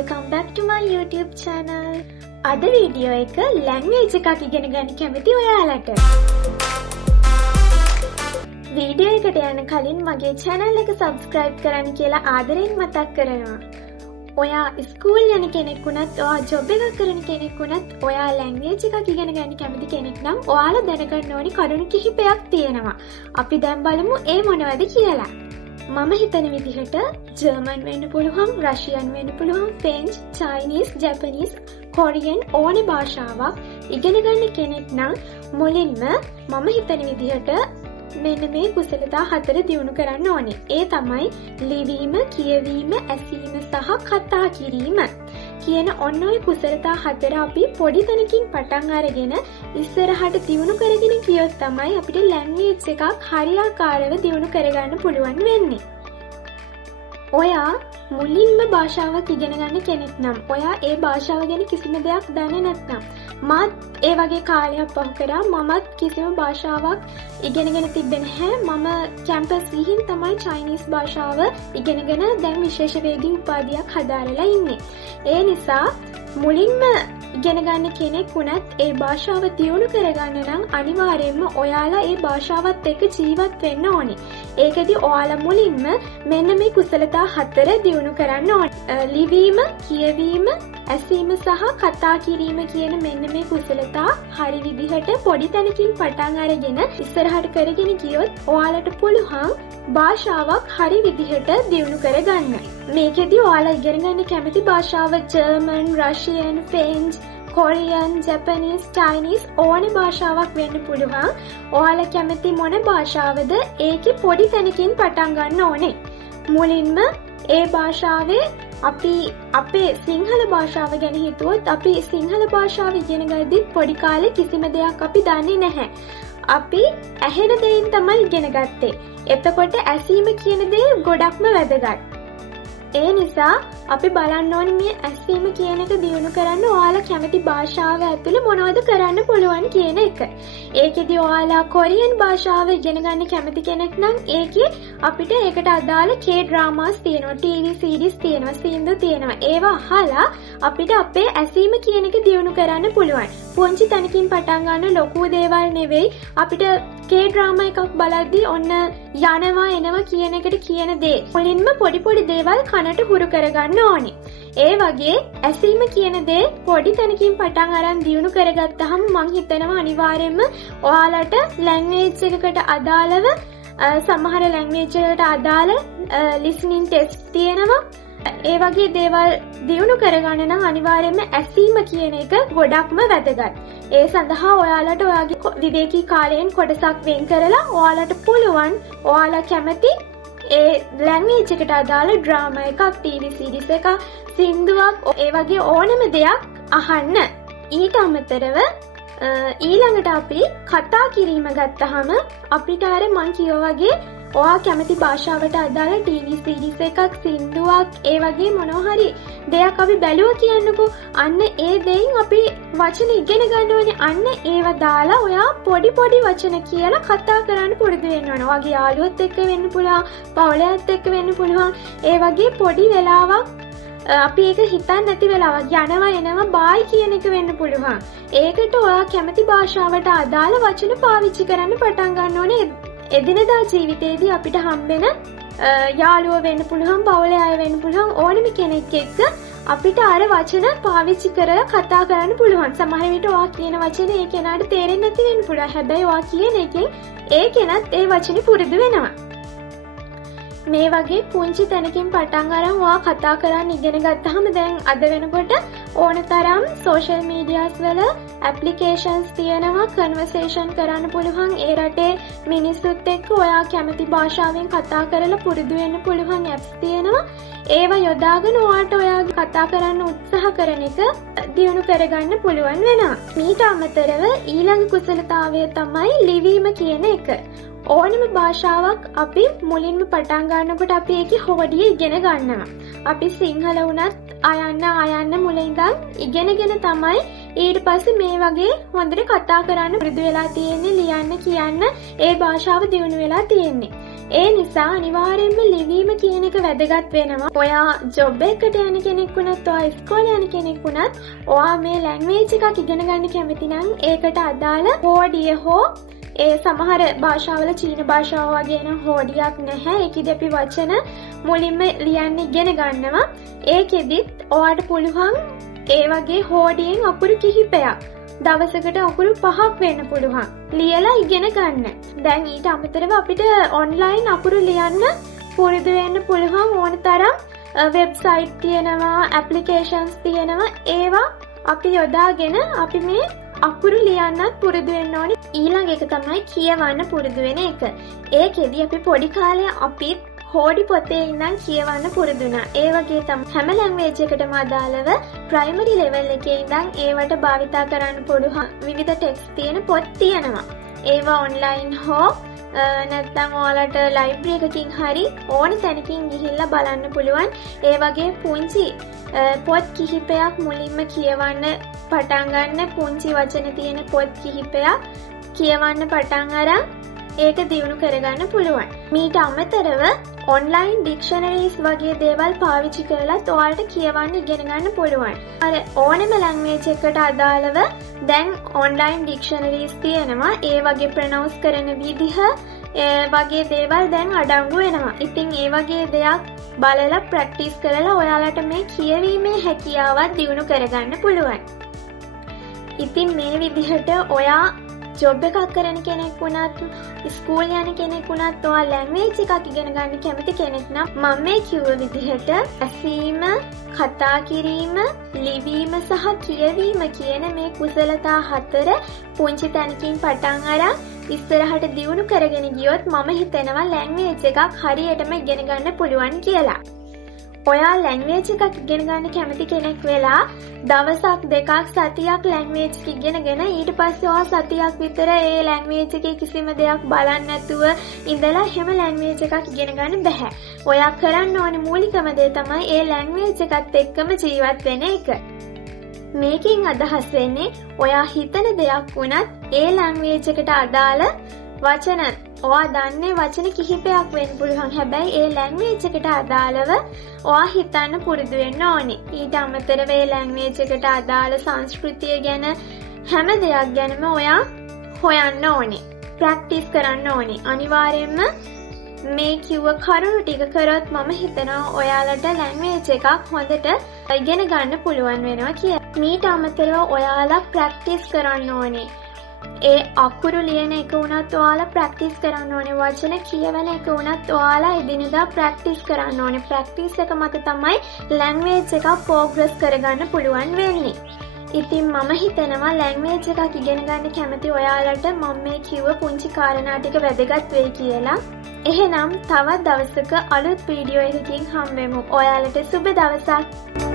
welcome back to my YouTube channel. අද video එක language එකක් ඉගෙන ගන්න කැමති ඔයාලට. වීඩියෝ එකට යන්න කලින් මගේ channel එක subscribe කරන්න කියලා ආදරෙන් මතක් කරනවා. ඔයා ස්කූල් යන කෙනෙක් වුණත්, ඔයා ජොබ් එකක් කරන කෙනෙක් වුණත්, ඔයා ලැන්ග්වේජ් එකක් ඉගෙන ගන්න කැමති කෙනෙක් නම් ඔයාලා දැනගන්න ඕනි කරුණු කිහිපයක් තියෙනවා. අපි දැන් බලමු ඒ මොනවද කියලා. මම හිතන විදිහට ජර්මන් වෙන්න පුළුවන්, රෂියන් වෙන්න පුළුවන්, ෆ්‍රෙන්ච්, චයිනීස්, ජැපනීස්, කොරියන් ඕනේ භාෂාවක් ඉගෙන ගන්න කෙනෙක් නම් මුලින්ම මම හිතන විදිහට මෙන්න මේ කුසලතා 4 දියුණු කරන්න ඕනේ. ඒ තමයි ලිවීම, කියවීම, ඇසීම සහ කතා කිරීම. කියන ඔන්න ඔය කුසලතා 4 අපි පොඩි තැනකින් පටන් අරගෙන ඉස්සරහට දියුණු කරගෙන ගියොත් තමයි අපිට ලැන්ග්වේජ් එකක් හරියාකාරව දියුණු කරගන්න පුළුවන් වෙන්නේ. ඔයා මුලින්ම භාෂාවක් ඉගෙන ගන්න කෙනෙක් නම්, ඔයා ඒ භාෂාව ගැන කිසිම දෙයක් දන්නේ නැත්නම්, මාත් ඒ වගේ කාලයක් පහු කරා. මමත් කිසිම භාෂාවක් ඉගෙනගෙන තිබෙන්නේ නැහැ. මම කැම්පස් ගිහින් තමයි චයිනීස් භාෂාව ඉගෙනගෙන දැන් විශේෂ වේගී උපාධියක් හදාරලා ඉන්නේ. ඒ නිසා මුලින්ම ඉගෙන ගන්න කෙනෙක් වුණත් ඒ භාෂාව දියුණු කරගන්න නම් අනිවාර්යයෙන්ම ඔයාලා ඒ භාෂාවත් එක්ක ජීවත් වෙන්න ඕනේ. ඒකදී ඔයාලා මුලින්ම මෙන්න මේ කුසලතා 4 දියුණු කරන්න ඕනේ. ලිවීම, කියවීම, ඇසීම සහ කතා කිරීම කියන මෙන්න මේ කුසලතා හරි විදිහට පොඩි තැනකින් පටන් අරගෙන ඉස්සරහට කරගෙන ගියොත් ඔයාලට පුළුවන් භාෂාවක් හරි විදිහට දියුණු කරගන්න. මේකෙදී ඔයාලා ඉගෙන ගන්න කැමති භාෂාව German, Russian, French, Korean, Japanese, Chinese ඕනේ භාෂාවක් වෙන්න පුළුවන්. ඔයාලා කැමති මොන භාෂාවද ඒකේ පොඩි තැනකින් පටන් ගන්න ඕනේ. මුලින්ම ඒ භාෂාවේ අපි අපේ සිංහල භාෂාව ගැන හිතුවොත්, අපි සිංහල භාෂාව ඉගෙන ගද්දි පොඩි කාලේ කිසිම දෙයක් අපි දන්නේ නැහැ. අපි ඇහෙන දෙයින් තමයි ඉගෙන ගත්තේ. එතකොට ඇසීම කියන දේ ගොඩක්ම වැදගත්. ඒ නිසා අපි බලන්න ඕනේ මේ ඇසීම කියන එක දියුණු කරන්න ඔයාලා කැමති භාෂාව ඇතුළේ මොනවද කරන්න පුළුවන් කියන එක. ඒකෙදි ඔයාලා කොරියන් භාෂාව ඉගෙන ගන්න කැමති කෙනෙක් නම් ඒකේ අපිට ඒකට අදාළ K-dramas තියෙනවා, TV series තියෙනවා, සින්දු තියෙනවා. ඒවා අහලා අපිට අපේ ඇසීම කියන එක දියුණු කරන්න පුළුවන්. පුංචි තැනකින් පටන් ගන්න, ලොකු දේවල් නෙවෙයි. අපිට K-drama එකක් බලද්දී ඔන්න යනවා එනවා කියන එකට කියන දේ මුලින්ම පොඩි පොඩි දේවල් කනට හුරු කරගන්න ඕනේ. ඒ වගේ ඇසීම කියන දේ පොඩි තැනකින් පටන් අරන් දියුණු කරගත්තාම මං හිතනවා අනිවාර්යයෙන්ම ඔයාලට ලැන්ග්වේජ් එකකට අදාළව සමහර ලැන්ග්වේජ් වලට අදාළ ලිසනින් ටෙස්ට් තියෙනවා. ඒ වගේ දේවල් දියුණු කරගන්න නම් අනිවාර්යයෙන්ම ඇසීම කියන එක ගොඩක්ම වැදගත්. ඒ සඳහා ඔයාලට ඔයාගේ විවේකී කාලයෙන් කොටසක් වෙන් කරලා ඔයාලට පුළුවන් ඔයාලා කැමති ඒ ලැන්ග්වේජ් එකට අදාළ ඩ්‍රාමා එකක්, TV සීරීස් එකක්, සින්දුවක්, ඒ වගේ ඕනම දෙයක් අහන්න. ඊට අමතරව ඊළඟට අපි කතා කිරීම ගත්තාම අපිට අර මං කියෝ වගේ ඔයා කැමති භාෂාවට අදාළ TV සීරීස් එකක්, සින්දුවක්, ඒ වගේ මොනවා හරි දෙයක් අපි බැලුවා කියන්නකෝ. අන්න ඒ දෙයින් අපි වචන ඉගෙන ගන්න ඕනේ. අන්න ඒව දාලා ඔයා පොඩි පොඩි වචන කියලා කතා කරන්න පුරුදු වෙන්න ඕනේ. ඔයාගේ යාළුවොත් එක්ක වෙන්න පුළුවන්, පවුලත් එක්ක වෙන්න පුළුවන්. ඒ වගේ පොඩි වෙලාවක් අපි ඒක හිතන්නේ නැති වෙලාවක් යනවා එනවා බායි කියන එක වෙන්න පුළුවන්. ඒකට ඔයා කැමති භාෂාවට අදාළ වචන පාවිච්චි කරන්න පටන් ගන්න ඕනේ. එදිනදා ජීවිතේදී අපිට හම්බෙන යාළුවෝ වෙන්න පුළුවන්, පවුලේ අය වෙන්න පුළුවන්, ඕනම කෙනෙක් එක්ක අපිට අර වචන පාවිච්චි කරලා කතා කරන්න පුළුවන්. සමහර විට ඔයා කියන වචනේ ඒ කෙනාට තේරෙන්නේ නැති වෙන්න පුළුවන්. හැබැයි ඔයා කියන එකෙන් ඒ කෙනත් ඒ වචනේ පුරුදු වෙනවා. මේ වගේ පුංචි තැනකින් පටන් අරන් ඔයා කතා කරන්න ඉගෙන ගත්තාම දැන් අද වෙනකොට ඕනතරම් සෝෂල් මීඩියාස් වල ඇප්ලිකේෂන්ස් තියෙනවා, කන්වර්සේෂන් කරන්න පුළුවන්. ඒ රටේ මිනිස්සුත් එක්ක ඔයා කැමති භාෂාවෙන් කතා කරලා පුරුදු වෙන්න පුළුවන් ඇප්ස් තියෙනවා. ඒවා යොදාගෙන ඔයාට ඔයාගේ කතා කරන්න උත්සාහ කරන එක දියුණු කරගන්න පුළුවන් වෙනවා. ඊට අමතරව ඊළඟ කුසලතාවය තමයි ලිවීම කියන එක. ඕනම භාෂාවක් අපි මුලින්ම පටන් ගන්නකොට අපි ඒකේ හොඩිය ඉගෙන ගන්නවා. අපි සිංහල වුණත් අයන්න මුල ඉඳන් ඉගෙනගෙන තමයි ඊට පස්සේ මේ වගේ හොඳට කතා කරන්න පුරුදු වෙලා තියෙන්නේ, ලියන්න කියන්න ඒ භාෂාව දියුණු වෙලා තියෙන්නේ. ඒ නිසා අනිවාර්යෙන්ම ලිවීම කියන එක වැදගත් වෙනවා. ඔයා ජොබ් එකකට යන කෙනෙක් වුණත්, ඔයා ඉස්කෝලේ යන කෙනෙක් වුණත්, ඔයා මේ ලැන්ග්වේජ් එකක් ඉගෙන ගන්න කැමති නම් ඒකට අදාළ හෝඩිය හෝ ඒ සමහර භාෂාවල චීන භාෂාව වගේ නම් හෝඩියක් නැහැ. ඒකෙදි අපි වචන මුලින්ම ලියන්න ඉගෙන ගන්නවා. ඒකෙදිත් ඔයාට පුළුවන් ඒ වගේ හෝඩියෙන් අකුරු කිහිපයක් දවසකට අකුරු 5ක් වෙන්න පුළුවන් ලියලා ඉගෙන ගන්න. දැන් ඊට අමතරව අපිට ඔන්ලයින් අකුරු ලියන්න පුරුදු වෙන්න පුළුවන් ඕන තරම් වෙබ්සයිට් තියෙනවා, ඇප්ලිකේෂන්ස් තියෙනවා. ඒවා අපි යොදාගෙන අපි මේ අකුරු ලියන්නත් පුරුදු වෙන්න ඕනේ. ඊළඟ එක තමයි කියවන්න පුරුදු වෙන එක. ඒකෙදි අපි පොඩි කාලේ අපිත් හෝඩි පොතේ ඉඳන් කියවන්න පුරුදු වුණා. ඒ වගේ තමයි හැම ලැන්ග්වේජ් එකටම අදාළව ප්‍රයිමරි ලෙවල් එකේ ඉඳන් ඒවට භාවිතා කරන්න පුළුවන් විවිධ ටෙක්ස්ට් තියෙන පොත් තියෙනවා. ඒවා ඔන්ලයින් හෝ නැත්නම් ඔයාලට ලයිබ්‍රරි එකකින් හරි ඕන තැනකින් ගිහිල්ලා බලන්න පුළුවන්. ඒ වගේ පුංචි පොත් කිහිපයක් මුලින්ම කියවන්න පටන් ගන්න, පුංචි වචන තියෙන පොත් කිහිපයක් කියවන්න පටන් අරන් ඒක දියුණු කරගන්න පුළුවන්. මීට අමතරව ඔන්ලයින් ඩික්ෂනරීස් වගේ දේවල් පාවිච්චි කරලත් ඔයාලට කියවන්න ඉගෙන ගන්න පුළුවන්. අර ඕනෙම ලැන්ග්වේජ් එකකට අදාළව දැන් ඔන්ලයින් ඩික්ෂනරීස් තියෙනවා. ඒ වගේ ප්‍රොනවුන්ස් කරන විදිහ වගේ දේවල් දැන් අඩංගු වෙනවා. ඉතින් ඒ වගේ දෙයක් බලලා ප්‍රැක්ටිස් කරලා ඔයාලට මේ කියවීමේ හැකියාවත් දියුණු කරගන්න පුළුවන්. ඉතින් මේ විදිහට ඔයා ජොබ් එකක් කරන කෙනෙක් වුණත්, ස්කූල් යන කෙනෙක් වුණත්, ඔයා ලැන්ග්වේජ් එකක් ඉගෙන ගන්න කැමති කෙනෙක් නම් මම මේ කිව්ව විදිහට ඇසීම, කතා කිරීම, ලිවීම සහ කියවීම කියන මේ කුසලතා 4 පුංචි තැනකින් පටන් අරන් ඉස්සරහට දියුණු කරගෙන ගියොත් මම හිතනවා ලැන්ග්වේජ් එකක් හරියටම ඉගෙන ගන්න පුළුවන් කියලා. ඔයා ලැන්ග්වේජ් එකක් ඉගෙන ගන්න කැමති කෙනෙක් වෙලා දවසක් දෙකක් සතියක් ලැන්ග්වේජ් එක ඉගෙනගෙන ඊට පස්සේ ඔයා සතියක් විතර ඒ ලැන්ග්වේජ් එකේ කිසිම දෙයක් බලන්නේ නැතුව ඉඳලා හැම ලැන්ග්වේජ් එකක් ඉගෙන ගන්න බෑ. ඔයා කරන්න ඕනේ මූලිකම දේ තමයි ඒ ලැන්ග්වේජ් එකත් එක්කම ජීවත් වෙන එක. මේකෙන් අදහස් වෙන්නේ ඔයා හිතන දෙයක් වුණත් ඒ ලැන්ග්වේජ් එකට අදාළ වචන ඔයා දන්නේ වචන කිහිපයක් වෙන්න පුළුවන්. හැබැයි ඒ ලැන්ග්වේජ් එකට අදාළව ඔයා හිතන්න පුරුදු වෙන්න ඕනේ. ඊට අමතරව ඒ ලැන්ග්වේජ් එකට අදාළ සංස්කෘතිය ගැන හැම දෙයක් ගැනම ඔයා හොයන්න ඕනේ. ප්‍රැක්ටිස් කරන්න ඕනේ. අනිවාර්යයෙන්ම මේ කිව්ව කරුණු ටික කරොත් මම හිතනවා ඔයාලට ලැන්ග්වේජ් එකක් හොඳට ඉගෙන ගන්න පුළුවන් වෙනවා කියලා. මීට අමතරව ඔයාලා ප්‍රැක්ටිස් කරන්න ඕනේ. ඒ අකුරු ලියන එක වුණත් ඔයාලා ප්‍රැක්ටිස් කරන්න ඕනේ. වචන කියවන එක වුණත් ඔයාලා එදිනෙදා ප්‍රැක්ටිස් කරන්න ඕනේ. ප්‍රැක්ටිස් එක මත තමයි ලැන්ග්වේජ් එකක් ප්‍රෝග්‍රස් කරගන්න පුළුවන් වෙන්නේ. ඉතින් මම හිතනවා ලැන්ග්වේජ් එකක් ඉගෙන ගන්න කැමති ඔයාලට මම මේ කිව්ව පුංචි කාරණා ටික වැදගත් වෙයි කියලා. එහෙනම් තවත් දවසක අලුත් වීඩියෝ එකකින් හම්බෙමු. ඔයාලට සුබ දවසක්.